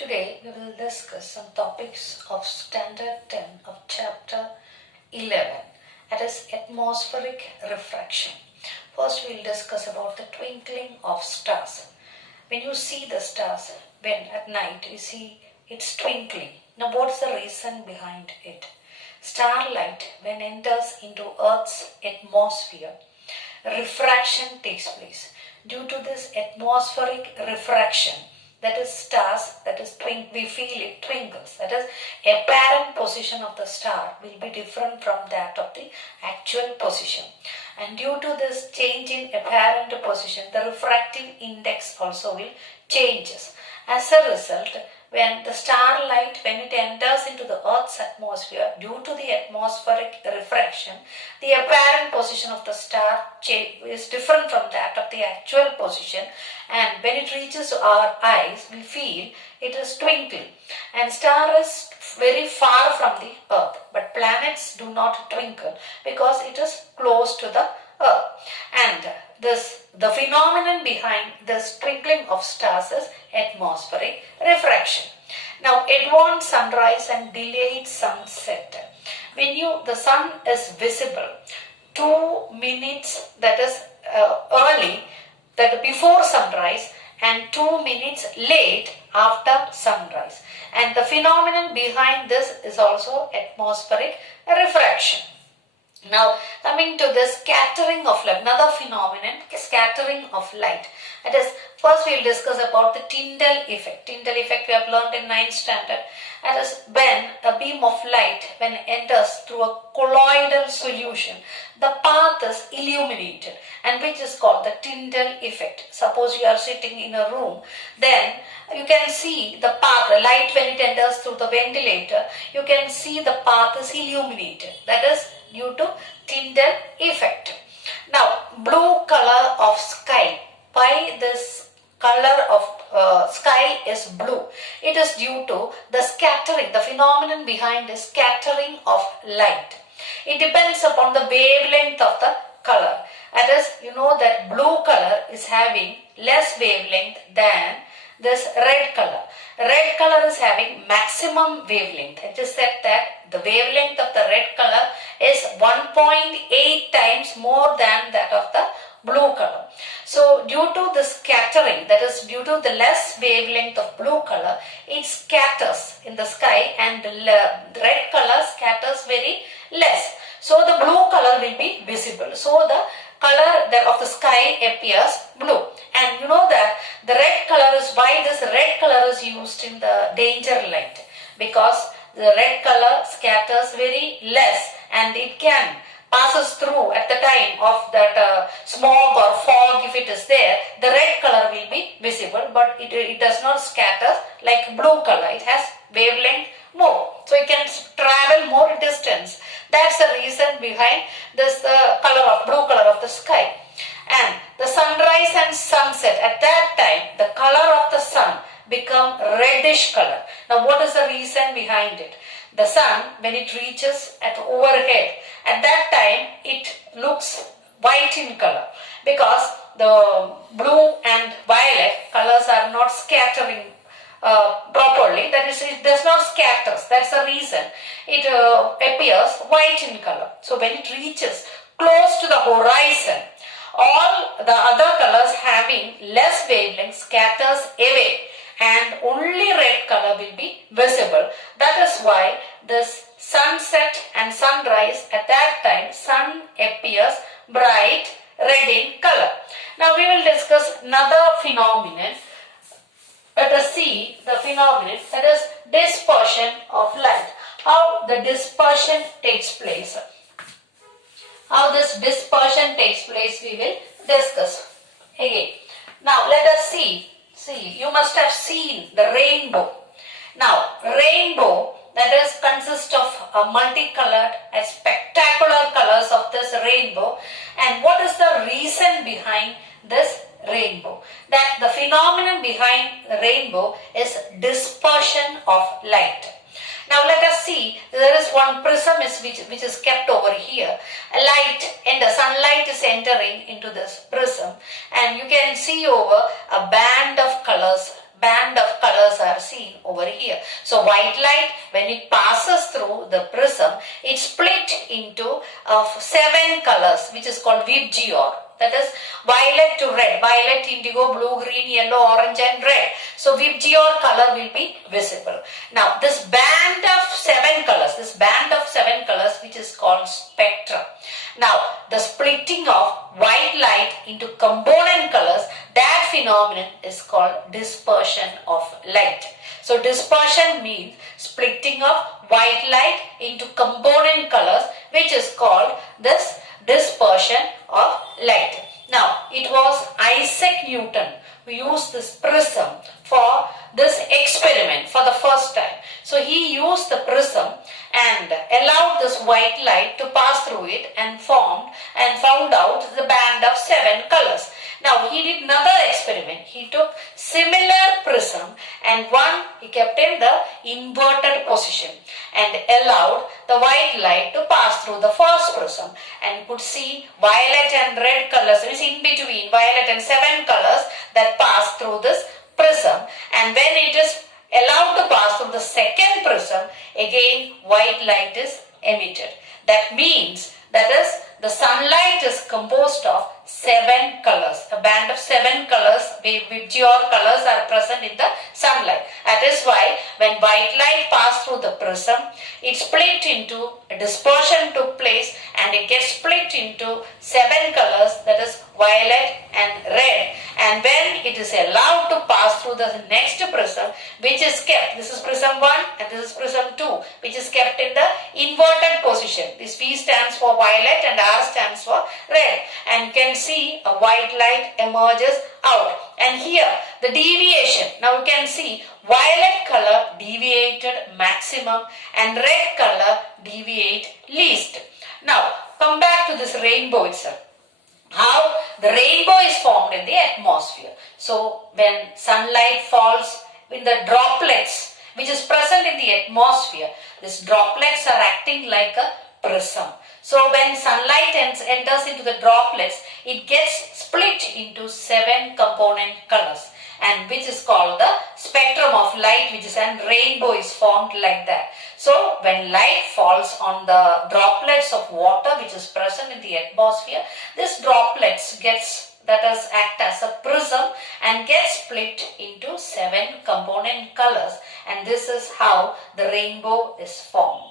Today we will discuss some topics of Standard 10 of Chapter 11, that is atmospheric refraction. First we will discuss about the twinkling of stars. When you see the stars, when at night you see it's twinkling. Now what's the reason behind it? Starlight, when enters into Earth's atmosphere, refraction takes place. Due to this atmospheric refraction, that is stars, that is we feel it twinkles. That is, apparent position of the star will be different from that of the actual position. And due to this change in apparent position, the refractive index also will changes. As a result, when the starlight, when it enters into the Earth's atmosphere, due to the atmospheric refraction, the apparent position of the star is different from that of the actual position, and when it reaches our eyes, we feel it is twinkling. And star is very far from the Earth, but planets do not twinkle because it is close to the Earth. And the phenomenon behind this twinkling of stars is atmospheric refraction. Now, advanced sunrise and delayed sunset. When the sun is visible 2 minutes, that is early, that before sunrise, and 2 minutes late after sunrise. And the phenomenon behind this is also atmospheric refraction. Now, coming to the scattering of light, another phenomenon, scattering of light. That is, first we will discuss about the Tyndall effect. Tyndall effect we have learned in 9th standard. That is, when a beam of light, when enters through a colloidal solution, the path is illuminated, and which is called the Tyndall effect. Suppose you are sitting in a room, then you can see the path, the light when it enters through the ventilator, you can see the path is illuminated. That is due to Tyndall effect. Now, blue color of sky. Why this color of sky is blue? It is due to the scattering, the phenomenon behind the scattering of light. It depends upon the wavelength of the color. That is, you know that blue color is having less wavelength than this red color. Red color is having maximum wavelength. It is said that the wavelength of the red color is 1.8 times more than that of the blue color. So due to the scattering, that is due to the less wavelength of blue color, it scatters in the sky, and the red color scatters very less. So the blue color will be visible. So the color of the sky appears blue. And you know that the red color is, why this red color is used in the danger light? Because the red color scatters very less, and it can passes through at the time of that smog or fog. If it is there, the red color will be visible, but it does not scatter like blue color. It has wavelength more, so it can travel more distance. That's the reason behind this blue color of the sky. And the sunrise and sunset, at that time the color of the sun become reddish color. Now what is the reason behind it? The sun, when it reaches at overhead, at that time it looks white in color, because the blue and violet colors are not scattering properly. That is, it does not scatter. That's the reason it appears white in color. So when it reaches close to the horizon, all the other colors having less wavelength scatters away, and only red color will be visible. That is why this sunset and sunrise, at that time sun appears bright red in color. Now we will discuss another phenomenon. Let us see the phenomenon, that is dispersion of light. How the dispersion takes place. How this dispersion takes place we will discuss again. Now let us see, you must have seen the rainbow. Now rainbow, that is consists of multicolored and spectacular colors of this rainbow. And what is the reason behind this rainbow? That the phenomenon behind the rainbow is dispersion of light. Now let us see, there is one prism which is kept over here. Light and the sunlight is entering into this prism, and you can see over a band of colors are seen over here. So white light, when it passes through the prism, it's split into 7 colors, which is called Vibgyor. That is violet to red, violet, indigo, blue, green, yellow, orange and red. So Vibgyor color will be visible. Now this band of 7 colors, which is called spectrum. Now the splitting of white light into component colors, that phenomenon is called dispersion of light. So dispersion means splitting of white light into component colors, which is called this dispersion of light. Now it was Isaac Newton who used this prism for this experiment for the first time. So he used the prism and allowed this white light to pass through it and found out the band of 7 colors. Now he did another experiment. He took similar prism and one he kept in the inverted position and allowed the white light to pass through the first prism, and you could see violet and red colors, which is in between violet and 7 colors that pass through this prism, and when it is allowed to pass through the second prism, again white light is emitted. That means the sunlight is composed of 7 colors. A band of 7 colors, Vibgyor colors are present in the sunlight. That is why when white light passed through the prism, it split into, a dispersion took place and it gets split into 7 colors, that is violet and red. And when it is allowed to pass through the next prism, which is kept, this is prism 1 and this is prism 2, which is kept in the inverted position. This V stands for violet and R stands for red. And you can see a white light emerges out. And here the deviation, now you can see violet color deviated maximum and red color deviate least. Now come back to this rainbow itself. How the rainbow is formed in the atmosphere. So when sunlight falls in the droplets which is present in the atmosphere, these droplets are acting like a prism. So when sunlight enters into the droplets, it gets split into 7 component colors, and which is called the spectrum of light, which is, and rainbow is formed like that. So when light falls on the droplets of water which is present in the atmosphere, this droplets act as a prism and gets split into 7 component colors, and this is how the rainbow is formed.